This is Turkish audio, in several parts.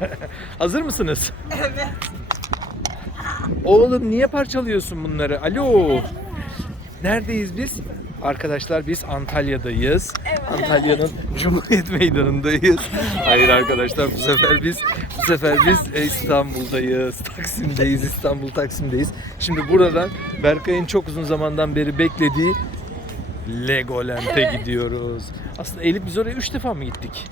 Hazır mısınız? Evet. Oğlum niye parçalıyorsun bunları? Alo. Neredeyiz biz? Arkadaşlar biz Antalya'dayız. Antalya'nın Cumhuriyet Meydanı'ndayız. Hayır arkadaşlar bu sefer biz bu sefer biz e, İstanbul'dayız. Taksim'deyiz. İstanbul Taksim'deyiz. Şimdi buradan Berkay'ın çok uzun zamandan beri beklediği Legoland'e gidiyoruz. Aslında Elif biz oraya 3 defa mı gittik?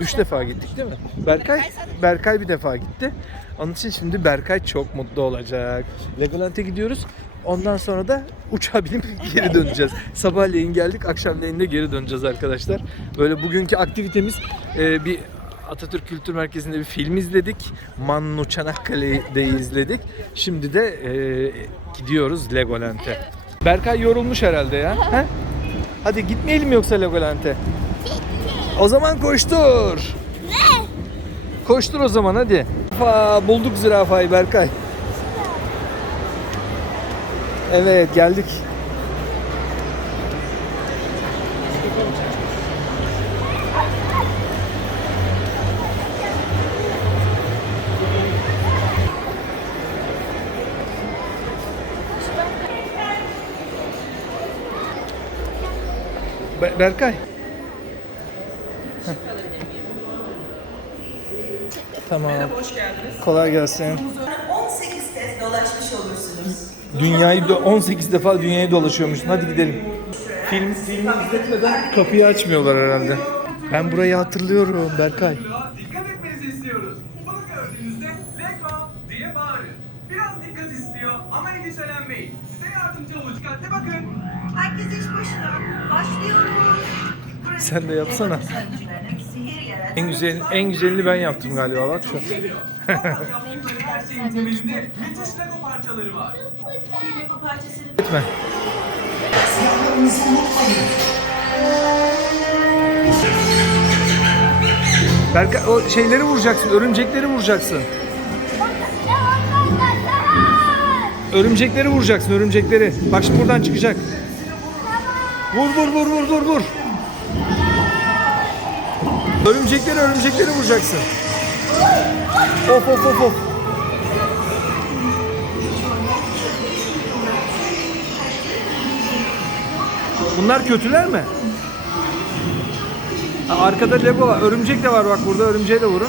Üç defa gittik değil mi? Berkay Berkay bir defa gitti. Onun için şimdi Berkay çok mutlu olacak. Legoland'e gidiyoruz. Ondan sonra da uçağa binip geri döneceğiz. Sabahleyin geldik, akşamleyin de geri döneceğiz arkadaşlar. Böyle bugünkü aktivitemiz e, bir Atatürk Kültür Merkezi'nde bir film izledik. Mannu Çanakkale'de izledik. Şimdi de e, gidiyoruz Legoland'e. Berkay yorulmuş herhalde ya. He? Hadi gitmeyelim yoksa Legoland'e? O zaman koştur. Ne? Koştur o zaman hadi. Zürafa, bulduk zürafayı Berkay. Evet geldik. Berkay. Heh. Tamam. Hoş geldiniz. Kolay gelsin. 18 kez dolaşmış olursunuz. Dünyayı do- 18 defa dünyayı dolaşıyormuşsun. Hadi gidelim. Film filmi izletmeden kapıyı açmıyorlar herhalde. Ben burayı hatırlıyorum Berkay. Sen de yapsana. En güzel en güzelini ben yaptım galiba bak şu. Her Etme. Berkay o şeyleri vuracaksın, örümcekleri vuracaksın. Örümcekleri vuracaksın, örümcekleri. Bak şimdi buradan çıkacak. Vur vur vur vur vur vur. Örümcekleri örümcekleri vuracaksın. Of of of of. Bunlar kötüler mi? Arkada Lego var. Örümcek de var bak burada. Örümceğe de vurun.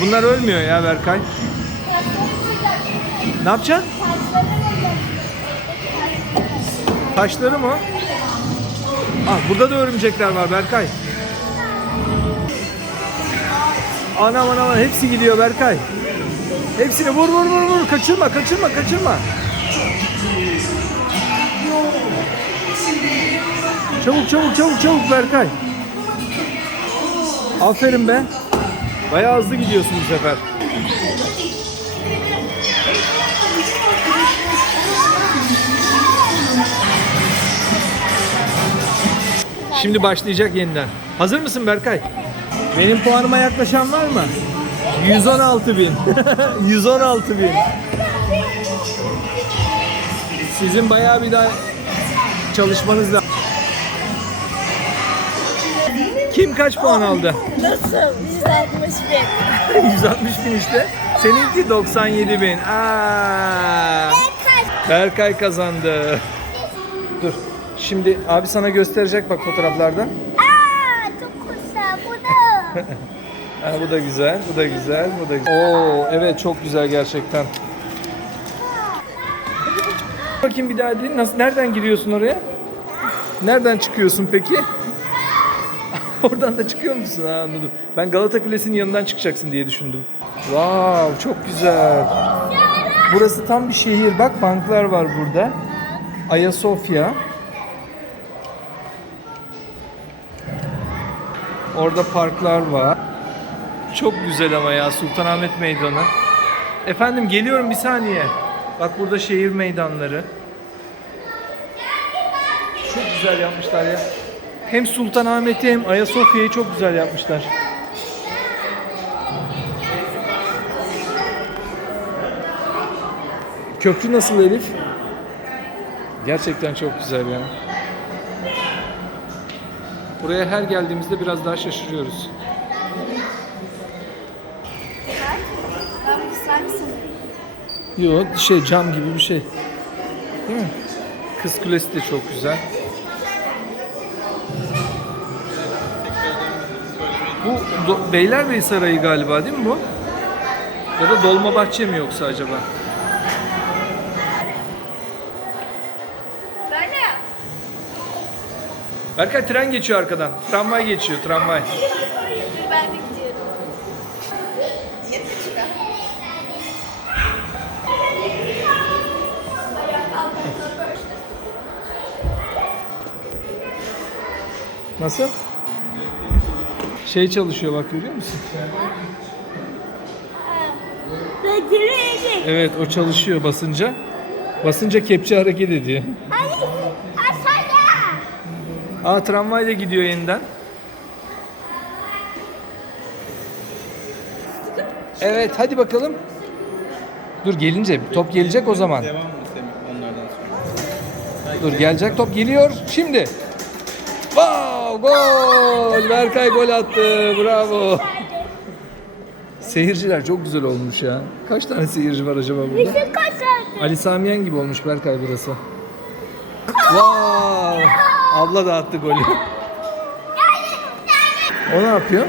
Bunlar ölmüyor ya Berkay. Ne yapacaksın? Taşları mı? Ah burada da örümcekler var Berkay. Anam anam hepsi gidiyor Berkay. Hepsini vur vur vur vur kaçırma kaçırma kaçırma. Çabuk çabuk çabuk çabuk Berkay. Aferin be. Bayağı hızlı gidiyorsun bu sefer. Şimdi başlayacak yeniden. Hazır mısın Berkay? Benim puanıma yaklaşan var mı? 116 bin. 116 bin. Sizin bayağı bir daha çalışmanız lazım. Kim kaç puan aldı? Nasıl? 160 bin. 160 bin işte. Seninki 97 bin. Aa. Berkay kazandı. Dur. Şimdi abi sana gösterecek bak fotoğraflardan. Aa, çok kısa. Bu da. Ha, bu da güzel, bu da güzel, bu da güzel. Oo, evet çok güzel gerçekten. Bakayım bir daha değil. Nasıl, nereden giriyorsun oraya? Nereden çıkıyorsun peki? Oradan da çıkıyor musun? Ha, anladım. Ben Galata Kulesi'nin yanından çıkacaksın diye düşündüm. Wow, çok güzel. Burası tam bir şehir. Bak banklar var burada. Ayasofya. Orada parklar var. Çok güzel ama ya Sultanahmet Meydanı. Efendim geliyorum bir saniye. Bak burada şehir meydanları. Çok güzel yapmışlar ya. Hem Sultanahmet'i hem Ayasofya'yı çok güzel yapmışlar. Köprü nasıl Elif? Gerçekten çok güzel ya. Buraya her geldiğimizde biraz daha şaşırıyoruz. Yok şey cam gibi bir şey. Değil mi? Kız Kulesi de çok güzel. Bu Do- Beylerbeyi Sarayı galiba değil mi bu? Ya da Dolmabahçe mi yoksa acaba? Böyle. Berkay tren geçiyor arkadan. Tramvay geçiyor, tramvay. Dur ben de gidiyorum. Nasıl? Şey çalışıyor bak görüyor musun? Evet o çalışıyor basınca. Basınca kepçe hareket ediyor. Aa tramvay da gidiyor yeniden. Evet hadi bakalım. Dur gelince top gelecek o zaman. Devam mı Semih onlardan sonra? Dur gelecek top geliyor şimdi. Wow gol! Berkay gol attı. Bravo. Seyirciler çok güzel olmuş ya. Kaç tane seyirci var acaba burada? Bizim. Ali Samiyen gibi olmuş Berkay burası. Wow! Abla da attı golü. O ne yapıyor?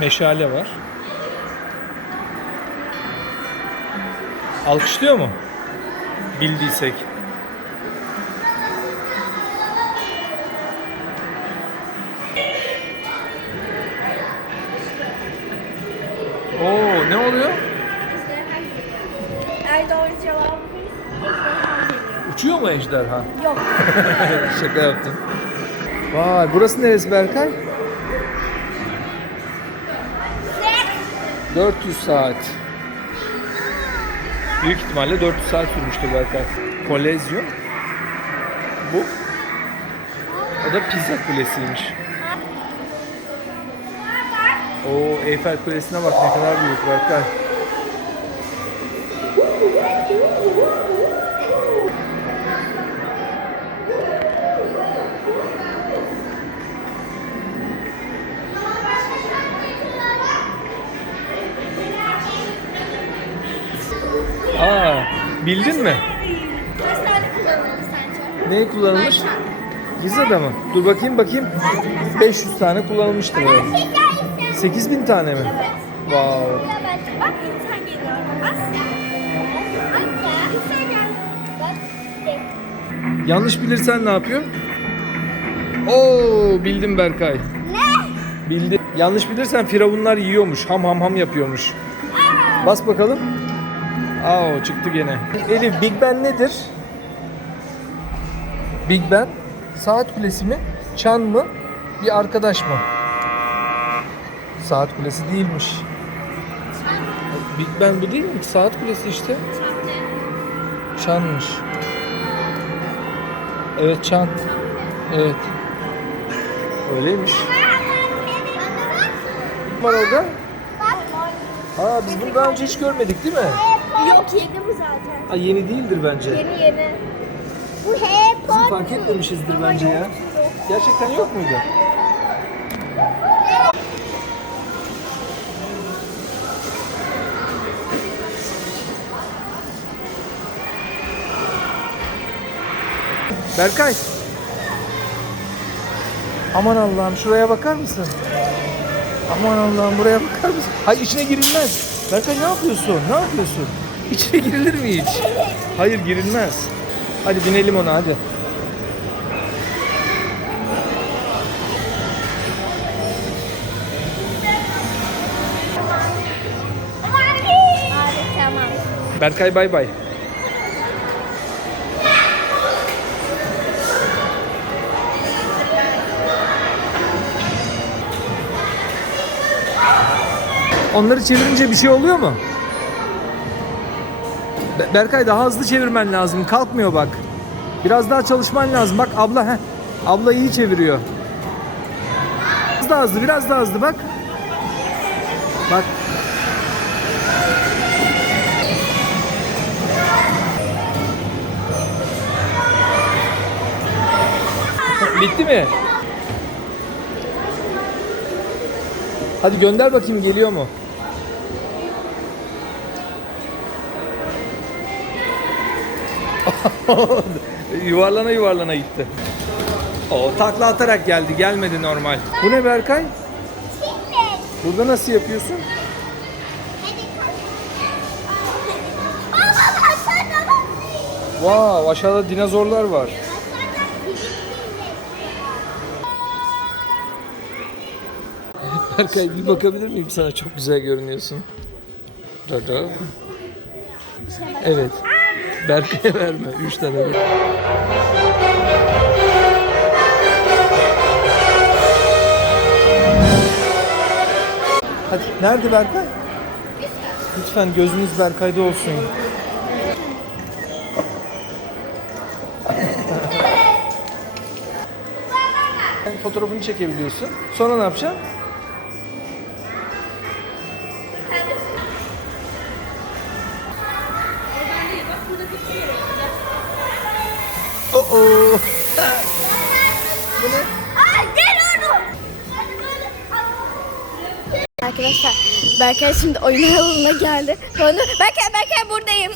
Meşale var. Alkışlıyor mu? Bildiysek. Uçuyor mu ejderha? Yok. Şaka yaptım. Vay burası neresi Berkay? 400 saat. Büyük ihtimalle 400 saat sürmüştür Berkay. Kolezyum. Bu. O da Pizza Kulesi'ymiş. O Eyfel Kulesi'ne bak ne kadar büyük Berkay. Bildin mi? Sence? Neyi kullanılmış? Pizza'da mı? Dur bakayım bakayım. 500 tane kullanılmıştır herhalde. 8000 tane mi? Wow. Bak insan geliyor. Yanlış bilirsen ne yapıyor? Oo, bildim Berkay. Ne? Bildi. Yanlış bilirsen firavunlar yiyormuş. Ham ham ham yapıyormuş. Bas bakalım. Aa çıktı gene. Elif Big Ben nedir? Big Ben saat kulesi mi? Çan mı? Bir arkadaş mı? Saat kulesi değilmiş. Big Ben bu değil mi? Saat kulesi işte. Çanmış. Evet çan. Evet. Öyleymiş. Var orada. Aa biz bunu daha önce hiç görmedik değil mi? Yok yeni bu zaten. Ha, yeni değildir bence. Yeni yeni. Bu hep Biz fark etmemişizdir bence ya. Gerçekten yok muydu? Berkay. Aman Allah'ım şuraya bakar mısın? Aman Allah'ım buraya bakar mısın? Hayır içine girilmez. Berkay ne yapıyorsun? Ne yapıyorsun? İçine girilir mi hiç? Hayır girilmez. Hadi binelim ona hadi. Berkay bay bay. Onları çevirince bir şey oluyor mu? Be- Berkay daha hızlı çevirmen lazım. Kalkmıyor bak. Biraz daha çalışman lazım. Bak abla heh. Abla iyi çeviriyor. Biraz daha hızlı, biraz daha hızlı bak. Bak. Bitti mi? Hadi gönder bakayım geliyor mu? yuvarlana yuvarlana gitti. O takla atarak geldi. Gelmedi normal. Bu ne Berkay? Burada nasıl yapıyorsun? Wow, aşağıda dinozorlar var. Berkay bir bakabilir miyim sana? Çok güzel görünüyorsun. Evet. Berkay'a verme. Üç tane ver. Hadi nerede Berkay? Lütfen gözünüz Berkay'da olsun. Fotoğrafını çekebiliyorsun. Sonra ne yapacaksın? Gel oğlum. Arkadaşlar Berkay şimdi oyun alanına geldi. Sonra Berkay Berkay buradayım.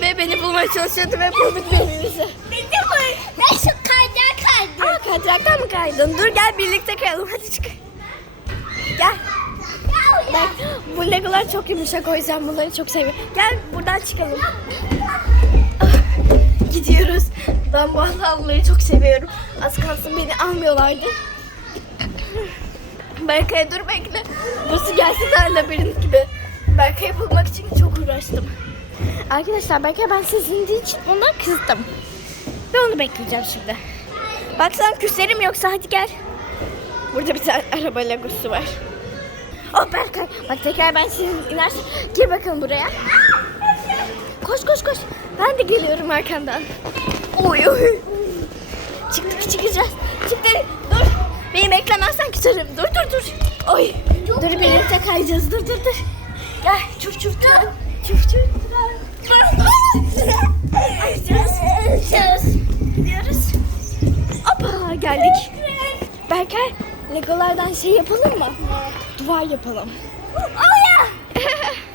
Ve beni bulmaya çalışıyordu ve bulduk birbirimizi. Bitti mi? Ben şu kaydırak kaydım. Aa kaydıraktan mı kaydın? Dur gel birlikte kayalım hadi çık. Gel. Bak bu legolar çok yumuşak o yüzden bunları çok seviyorum. Gel buradan çıkalım. Gidiyoruz. Ben bu alanları çok seviyorum. Az kalsın beni almıyorlardı. Berkay dur bekle. Burası gerçekten labirent gibi. Berkay'ı bulmak için çok uğraştım. Arkadaşlar Berkay ben siz indiği için ona kızdım. Ve onu bekleyeceğim şimdi. Baksan küserim yoksa hadi gel. Burada bir tane araba legosu var. Oh Berkay bak tekrar ben sizin inersin. Gir bakalım buraya. Koş koş koş. Ben de geliyorum arkandan. Oy oy. Çıktık çıkacağız. Çıktı. Dur. Beni beklemezsen küserim. Dur dur dur. Oy. Dur birlikte kayacağız. Dur dur dur. Gel çuf çuf dur. Çuf çuf Gidiyoruz. Gidiyoruz. Hoppa geldik. Berkay Legolardan şey yapalım mı? Duvar yapalım. Oh Arkadaşlar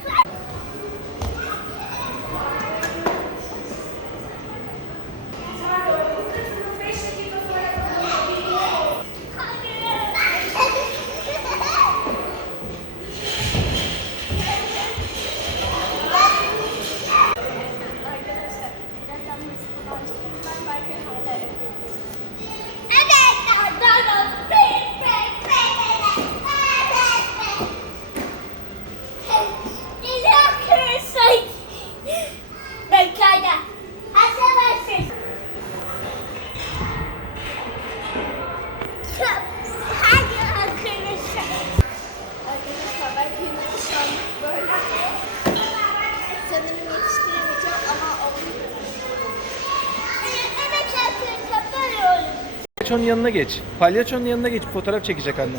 Palyaçonun yanına geç. Palyaçonun yanına geç. Fotoğraf çekecek anne.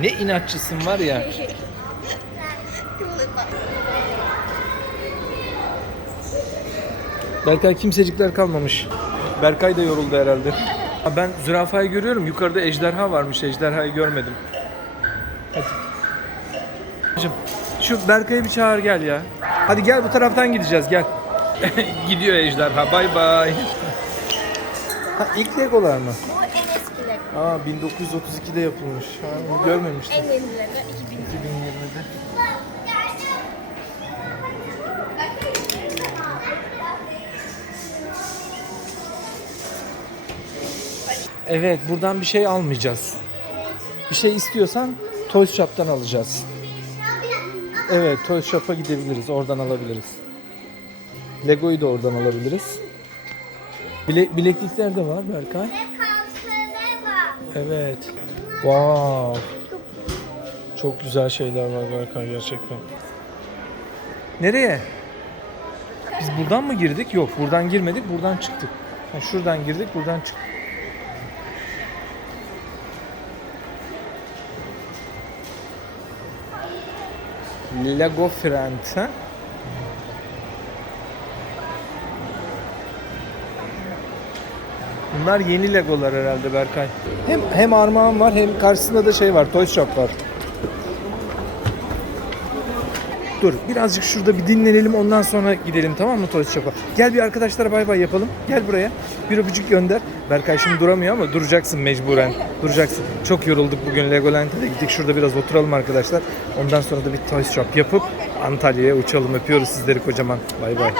Ne inatçısın var ya. Berkay kimsecikler kalmamış. Berkay da yoruldu herhalde. Ha, Ben zürafayı görüyorum. Yukarıda ejderha varmış. Ejderhayı görmedim. Hadi. Şu Berkay'ı bir çağır gel ya. Hadi gel bu taraftan gideceğiz gel. Gidiyor ejderha. Bay bay. Ha, ilk Legolar mı? Bu en eskileri. Aa 1932'de yapılmış. Ha, onu görmemiştim. En yenileri 2000. 2020'de. Evet, buradan bir şey almayacağız. Bir şey istiyorsan Toys Shop'tan alacağız. Evet, Toys Shop'a gidebiliriz. Oradan alabiliriz. Lego'yu da oradan alabiliriz. Bile- bileklikler de var Berkay. Evet. Wow. Çok güzel şeyler var Berkay gerçekten. Nereye? Biz buradan mı girdik? Yok buradan girmedik buradan çıktık. Ha, şuradan girdik buradan çıktık. Lego Friend Bunlar yeni Legolar herhalde Berkay. Hem hem armağan var hem karşısında da şey var. Toy Shop var. Dur birazcık şurada bir dinlenelim ondan sonra gidelim tamam mı Toy Shop'a? Gel bir arkadaşlara bay bay yapalım. Gel buraya. Bir öpücük gönder. Berkay şimdi duramıyor ama duracaksın mecburen. Duracaksın. Çok yorulduk bugün Legoland'e de gittik. Şurada biraz oturalım arkadaşlar. Ondan sonra da bir Toy Shop yapıp Antalya'ya uçalım. Öpüyoruz sizleri kocaman. Bay bay.